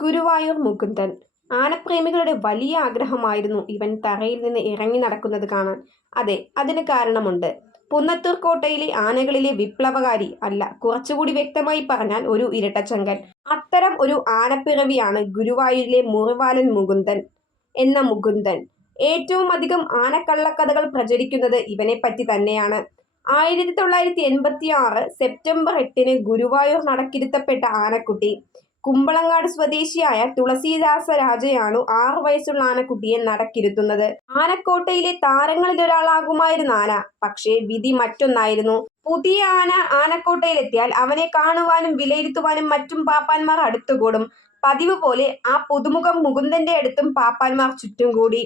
ഗുരുവായൂർ മുകുന്ദൻ. ആനപ്രേമികളുടെ വലിയ ആഗ്രഹമായിരുന്നു ഇവൻ തറയിൽ നിന്ന് ഇറങ്ങി നടക്കുന്നത് കാണാൻ. അതെ അതിന് കാരണമുണ്ട്. പുന്നത്തൂർ കോട്ടയിലെ ആനകളിലെ വിപ്ലവകാരി അല്ല കുറച്ചുകൂടി വ്യക്തമായി പറഞ്ഞാൽ ഒരു ഇരട്ടച്ചങ്കൻ. അത്തരം ഒരു ആനപ്പിറവിയാണ് ഗുരുവായൂരിലെ മുറിവാലൻ മുകുന്ദൻ എന്ന മുകുന്ദൻ. ഏറ്റവും അധികം ആനക്കള്ളക്കഥകൾ പ്രചരിക്കുന്നത് ഇവനെപ്പറ്റി തന്നെയാണ്. ആയിരത്തി തൊള്ളായിരത്തി എൺപത്തി ആറ് സെപ്റ്റംബർ എട്ടിന് ഗുരുവായൂർ നടക്കിരുത്തപ്പെട്ട ആനക്കുട്ടി കുമ്പളങ്ങാട് സ്വദേശിയായ തുളസീദാസ രാജയാണു ആറു വയസ്സുള്ള ആനക്കുട്ടിയെ നടക്കിരുത്തുന്നത് ആനക്കോട്ടയിലെ താരങ്ങളിൽ ഒരാളാകുമായിരുന്ന ആന പക്ഷേ വിധി മറ്റൊന്നായിരുന്നു. പുതിയ ആന ആനക്കോട്ടയിലെത്തിയാൽ അവനെ കാണുവാനും വിലയിരുത്തുവാനും മറ്റും പാപ്പാന്മാർ അടുത്തുകൂടും. പതിവ് പോലെ ആ പുതുമുഖം മുകുന്ദന്റെ അടുത്തും പാപ്പാന്മാർ ചുറ്റും കൂടി.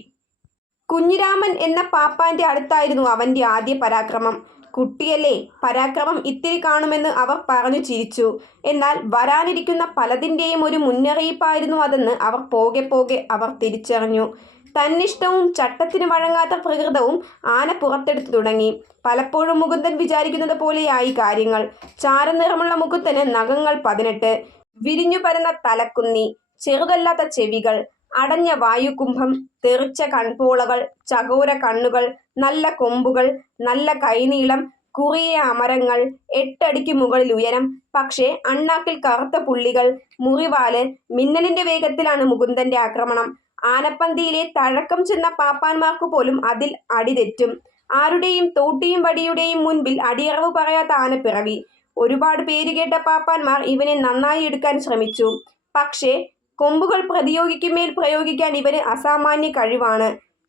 കുഞ്ഞിരാമൻ എന്ന പാപ്പാന്റെ അടുത്തായിരുന്നു അവന്റെ ആദ്യ പരാക്രമം. കുട്ടിയല്ലേ പരാക്രമം ഇത്തിരി കാണുമെന്ന് അവർ പറഞ്ഞു ചിരിച്ചു. എന്നാൽ വരാനിരിക്കുന്ന പലതിന്റെയും ഒരു മുന്നറിയിപ്പായിരുന്നു അതെന്ന് അവർ പോകെ പോകെ അവർ തിരിച്ചറിഞ്ഞു. തന്നിഷ്ടവും ചട്ടത്തിന് വഴങ്ങാത്ത പ്രകൃതവും ആന പുറത്തെടുത്തു തുടങ്ങി. പലപ്പോഴും മുകുന്ദൻ വിചാരിക്കുന്നത് പോലെയായി കാര്യങ്ങൾ. ചാരനിറമുള്ള മുകുന്ദന് നഖങ്ങൾ പതിനെട്ട്. വിരിഞ്ഞു പരന്ന തലക്കുന്നി. ചെറുതല്ലാത്ത ചെവികൾ. അടഞ്ഞ വായുകുംഭം തെറിച്ച കൺപോളകൾ ചകോര കണ്ണുകൾ നല്ല കൊമ്പുകൾ നല്ല കൈനീളം കുറിയ അമരങ്ങൾ എട്ടടിക്ക് മുകളിൽ ഉയരം പക്ഷേ അണ്ണാക്കിൽ കറുത്ത പുള്ളികൾ മുറിവാൽ മിന്നലിന്റെ വേഗത്തിലാണ് മുകുന്ദന്റെ ആക്രമണം. ആനപ്പന്തിയിലെ തഴക്കം ചെന്ന പാപ്പാന്മാർക്കു പോലും അതിൽ അടിതെറ്റും ആരുടെയും തോട്ടിയും വടിയുടെയും മുൻപിൽ അടിയറവ് പറയാത്ത ആന പിറവി ഒരുപാട് പേരുകേട്ട പാപ്പാന്മാർ ഇവനെ നന്നായി എടുക്കാൻ ശ്രമിച്ചു. പക്ഷേ കൊമ്പുകൾ പ്രതിയോഗിക്കുമേൽ പ്രയോഗിക്കാൻ ഇവന് അസാമാന്യ കഴിവാണ്.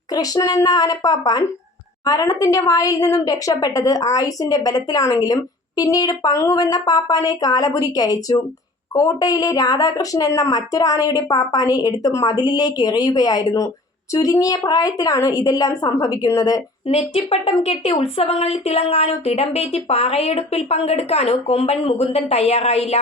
കൃഷ്ണൻ എന്ന ആനപ്പാപ്പാൻ മരണത്തിന്റെ വായിൽ നിന്നും രക്ഷപ്പെട്ടത് ആയുസിന്റെ ബലത്തിലാണെങ്കിലും പിന്നീട് പങ്ങുവെന്ന പാപ്പാനെ കാലപുരിക്ക് അയച്ചു. കോട്ടയിലെ രാധാകൃഷ്ണൻ എന്ന മറ്റൊരാനയുടെ പാപ്പാനെ എടുത്ത് മതിലിലേക്ക് എറിയുകയായിരുന്നു. ചുരുങ്ങിയ പ്രായത്തിലാണ് ഇതെല്ലാം സംഭവിക്കുന്നത്. നെറ്റിപ്പട്ടം കെട്ടി ഉത്സവങ്ങളിൽ തിളങ്ങാനോ തിടമ്പേറ്റി പാറയെടുപ്പിൽ പങ്കെടുക്കാനോ കൊമ്പൻ മുകുന്ദൻ തയ്യാറായില്ല.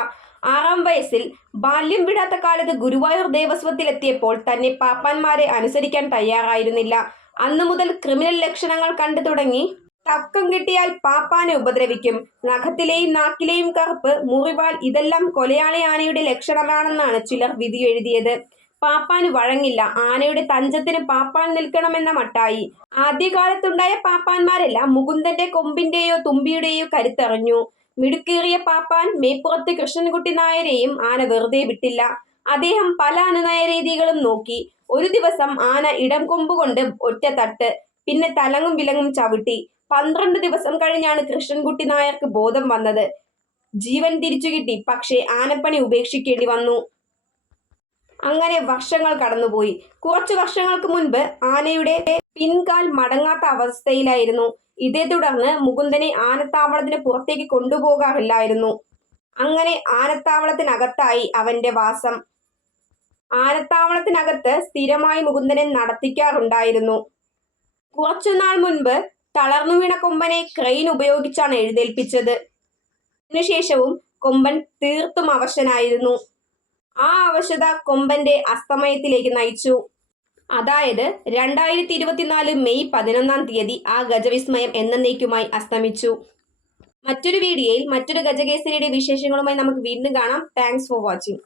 ആറാം വയസ്സിൽ ബാല്യം വിടാത്ത കാലത്ത് ഗുരുവായൂർ ദേവസ്വത്തിലെത്തിയപ്പോൾ തന്നെ പാപ്പാന്മാരെ അനുസരിക്കാൻ തയ്യാറായിരുന്നില്ല. അന്നു മുതൽ ക്രിമിനൽ ലക്ഷണങ്ങൾ കണ്ടു തുടങ്ങി. തക്കം കിട്ടിയാൽ പാപ്പാനെ ഉപദ്രവിക്കും. നഖത്തിലെയും നാക്കിലെയും കറുപ്പ് മുറിവാൽ ഇതെല്ലാം കൊലയാളി ആനയുടെ ലക്ഷണമാണെന്നാണ് ചിലർ വിധി എഴുതിയത്. പാപ്പാന് വഴങ്ങില്ല. ആനയുടെ തഞ്ചത്തിന് പാപ്പാൻ നിൽക്കണമെന്ന മട്ടായി. ആദ്യകാലത്തുണ്ടായ പാപ്പാന്മാരെല്ലാം മുകുന്ദന്റെ കൊമ്പിന്റെയോ തുമ്പിയുടെയോ കരുത്തറിഞ്ഞു. മിടുക്കേറിയ പാപ്പാൻ മേപ്പുറത്ത് കൃഷ്ണൻകുട്ടി നായരെയും ആന വെറുതെ വിട്ടില്ല. അദ്ദേഹം പല അനുനയ രീതികളും നോക്കി. ഒരു ദിവസം ആന ഇടം കൊമ്പുകൊണ്ട് ഒറ്റ തട്ട് പിന്നെ തലങ്ങും വിലങ്ങും ചവിട്ടി. പന്ത്രണ്ട് ദിവസം കഴിഞ്ഞാണ് കൃഷ്ണൻകുട്ടി നായർക്ക് ബോധം വന്നത്. ജീവൻ തിരിച്ചു കിട്ടി പക്ഷേ ആനപ്പണി ഉപേക്ഷിക്കേണ്ടി വന്നു. അങ്ങനെ വർഷങ്ങൾ കടന്നുപോയി. കുറച്ചു വർഷങ്ങൾക്ക് മുൻപ് ആനയുടെ പിൻകാൽ മടങ്ങാത്ത അവസ്ഥയിലായിരുന്നു. ഇതേ തുടർന്ന് മുകുന്ദനെ ആനത്താവളത്തിന് പുറത്തേക്ക് കൊണ്ടുപോകാറില്ലായിരുന്നു. അങ്ങനെ ആനത്താവളത്തിനകത്തായി അവന്റെ വാസം. ആനത്താവളത്തിനകത്ത് സ്ഥിരമായി മുകുന്ദനെ നടത്തിക്കാറുണ്ടായിരുന്നു. കുറച്ചുനാൾ മുൻപ് തളർന്നു വീണ കൊമ്പനെ ക്രെയിൻ ഉപയോഗിച്ചാണ് എഴുന്നേൽപ്പിച്ചത്. അതിനുശേഷവും കൊമ്പൻ തീർത്തും അവശനായിരുന്നു. ആ അവശത കൊമ്പന്റെ അസ്തമയത്തിലേക്ക് നയിച്ചു. അതായത് രണ്ടായിരത്തി ഇരുപത്തിനാല് മെയ് പതിനൊന്നാം തീയതി ആ ഗജവിസ്മയം എന്നേക്കുമായി അസ്തമിച്ചു. മറ്റൊരു വീഡിയോയിൽ മറ്റൊരു ഗജകേസരിയുടെ വിശേഷങ്ങളുമായി നമുക്ക് വീണ്ടും കാണാം. Thanks for watching